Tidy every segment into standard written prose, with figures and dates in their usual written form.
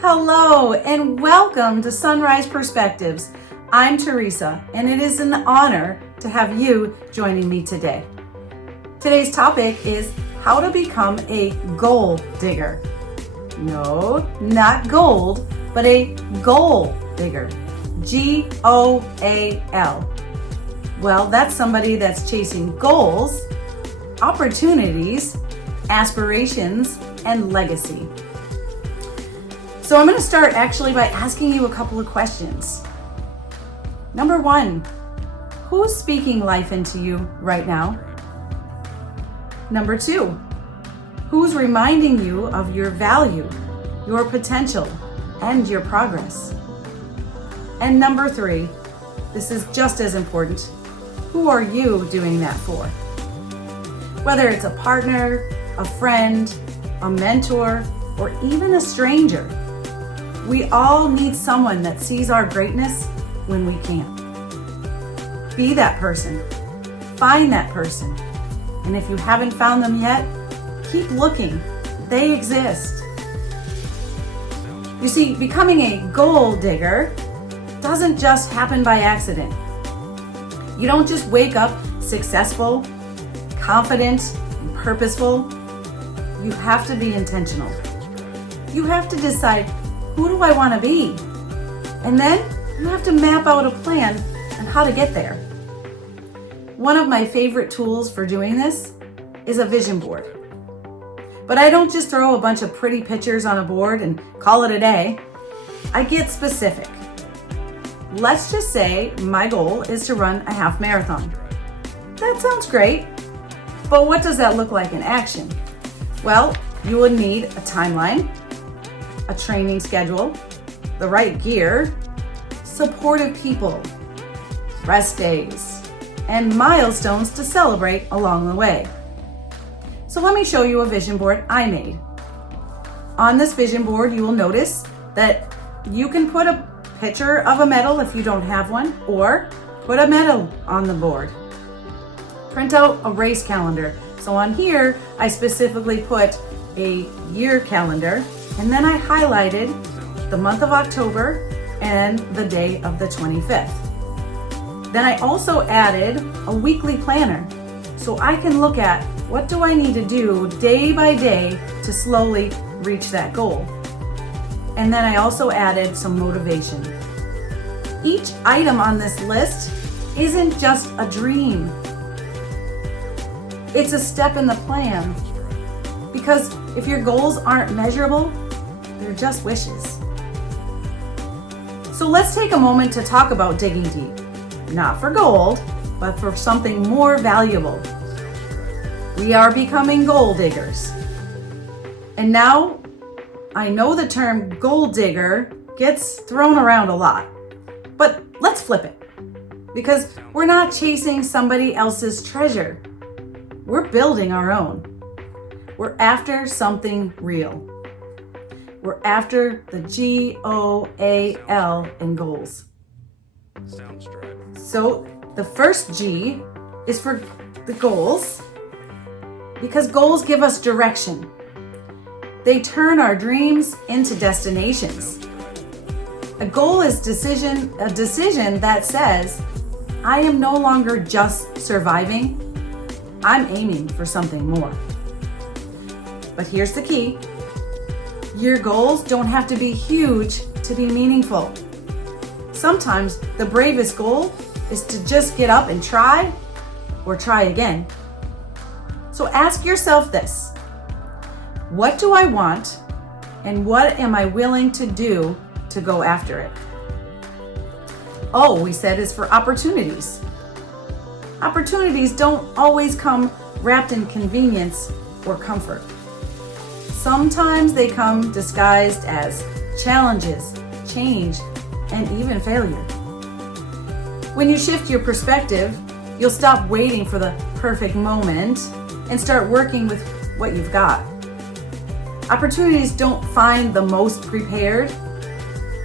Hello and welcome to Sunrise Perspectives. I'm Teresa and it is an honor to have you joining me today. Today's topic is how to become a goal digger. No, not gold, but a goal digger. G.O.A.L. Well, that's somebody that's chasing goals, opportunities, aspirations, and legacy. So I'm going to start actually by asking you a couple of questions. Number one, who's speaking life into you right now? Number two, who's reminding you of your value, your potential, and your progress? And number three, this is just as important, who are you doing that for? Whether it's a partner, a friend, a mentor, or even a stranger, we all need someone that sees our greatness when we can't. Be that person. Find that person. And if you haven't found them yet, keep looking. They exist. You see, becoming a goal digger doesn't just happen by accident. You don't just wake up successful, confident, and purposeful. You have to be intentional. You have to decide, who do I want to be? And then you have to map out a plan on how to get there. One of my favorite tools for doing this is a vision board. But I don't just throw a bunch of pretty pictures on a board and call it a day. I get specific. Let's just say my goal is to run a half marathon. That sounds great, but what does that look like in action? Well, you would need a timeline, a training schedule, the right gear, supportive people, rest days, and milestones to celebrate along the way. So let me show you a vision board I made. On this vision board, you will notice that you can put a picture of a medal if you don't have one, or put a medal on the board. Print out a race calendar. So on here, I specifically put a year calendar, and then I highlighted the month of October and the day of the 25th. Then I also added a weekly planner, so I can look at what do I need to do day by day to slowly reach that goal. And then I also added some motivation. Each item on this list isn't just a dream. It's a step in the plan. Because if your goals aren't measurable, they're just wishes. So let's take a moment to talk about digging deep. Not for gold, but for something more valuable. We are becoming goal diggers. And now, I know the term goal digger gets thrown around a lot, but let's flip it. Because we're not chasing somebody else's treasure. We're building our own. We're after something real. We're after the G.O.A.L. in goals. So the first G is for the goals, because goals give us direction. They turn our dreams into destinations. A goal is a decision that says, I am no longer just surviving, I'm aiming for something more. But here's the key. Your goals don't have to be huge to be meaningful. Sometimes the bravest goal is to just get up and try, or try again. So ask yourself this. What do I want, and what am I willing to do to go after it? O, we said, is for opportunities. Opportunities don't always come wrapped in convenience or comfort. Sometimes they come disguised as challenges, change, and even failure. When you shift your perspective, you'll stop waiting for the perfect moment and start working with what you've got. Opportunities don't find the most prepared,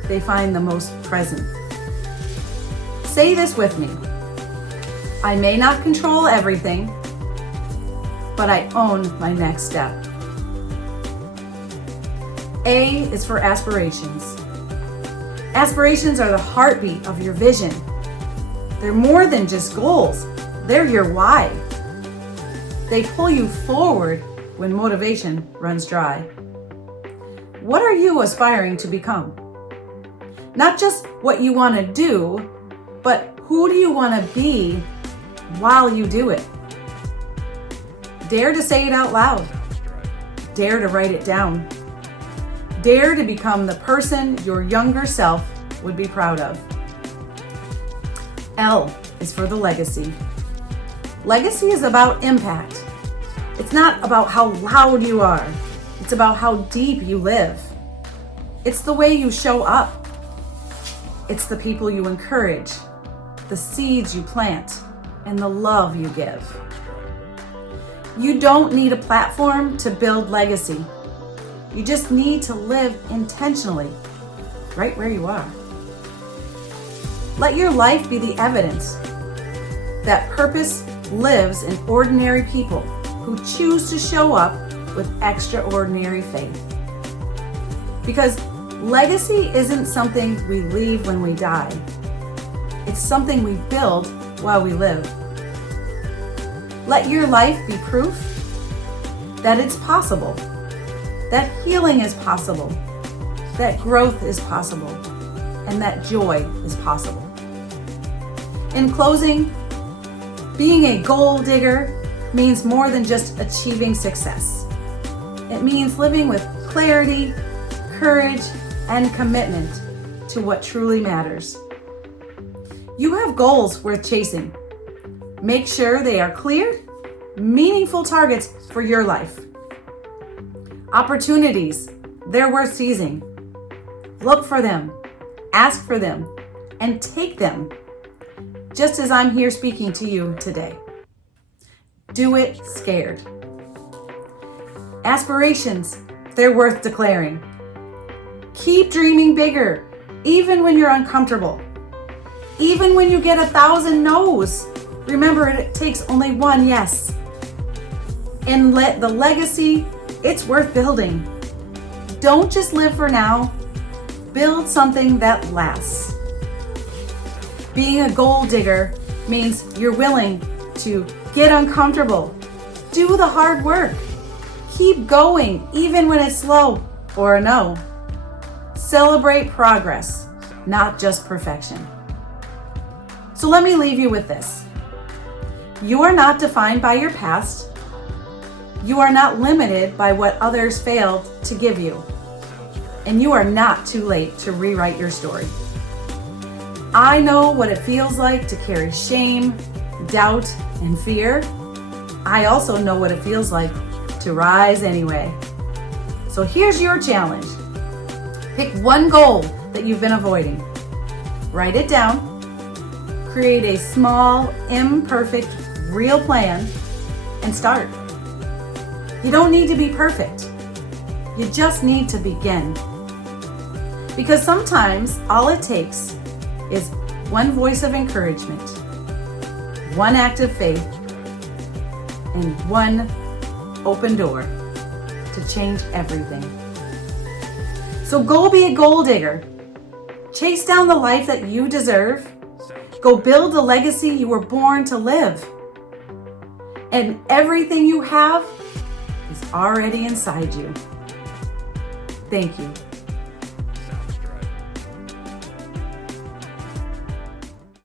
they find the most present. Say this with me. I may not control everything, but I own my next step. A is for aspirations. Aspirations are the heartbeat of your vision. They're more than just goals. They're your why. They pull you forward when motivation runs dry. What are you aspiring to become? Not just what you want to do, but who do you want to be while you do it? Dare to say it out loud. Dare to write it down. Dare to become the person your younger self would be proud of. L is for the legacy. Legacy is about impact. It's not about how loud you are. It's about how deep you live. It's the way you show up. It's the people you encourage, the seeds you plant, and the love you give. You don't need a platform to build legacy. You just need to live intentionally, right where you are. Let your life be the evidence that purpose lives in ordinary people who choose to show up with extraordinary faith. Because legacy isn't something we leave when we die. It's something we build while we live. Let your life be proof that it's possible, that healing is possible, that growth is possible, and that joy is possible. In closing, being a goal digger means more than just achieving success. It means living with clarity, courage, and commitment to what truly matters. You have goals worth chasing. Make sure they are clear, meaningful targets for your life. Opportunities, they're worth seizing. Look for them, ask for them, and take them, just as I'm here speaking to you today. Do it scared. Aspirations, they're worth declaring. Keep dreaming bigger, even when you're uncomfortable. Even when you get 1,000 no's, remember it takes only one yes. And let the legacy, it's worth building. Don't just live for now, build something that lasts. Being a goal digger means you're willing to get uncomfortable, do the hard work, keep going even when it's slow or a no. Celebrate progress, not just perfection. So let me leave you with this. You are not defined by your past. You are not limited by what others failed to give you. And you are not too late to rewrite your story. I know what it feels like to carry shame, doubt, and fear. I also know what it feels like to rise anyway. So here's your challenge. Pick one goal that you've been avoiding. Write it down. Create a small, imperfect, real plan and start. You don't need to be perfect. You just need to begin. Because sometimes all it takes is one voice of encouragement, one act of faith, and one open door to change everything. So go be a goal digger. Chase down the life that you deserve. Go build the legacy you were born to live. And everything you have is already inside you. Thank you.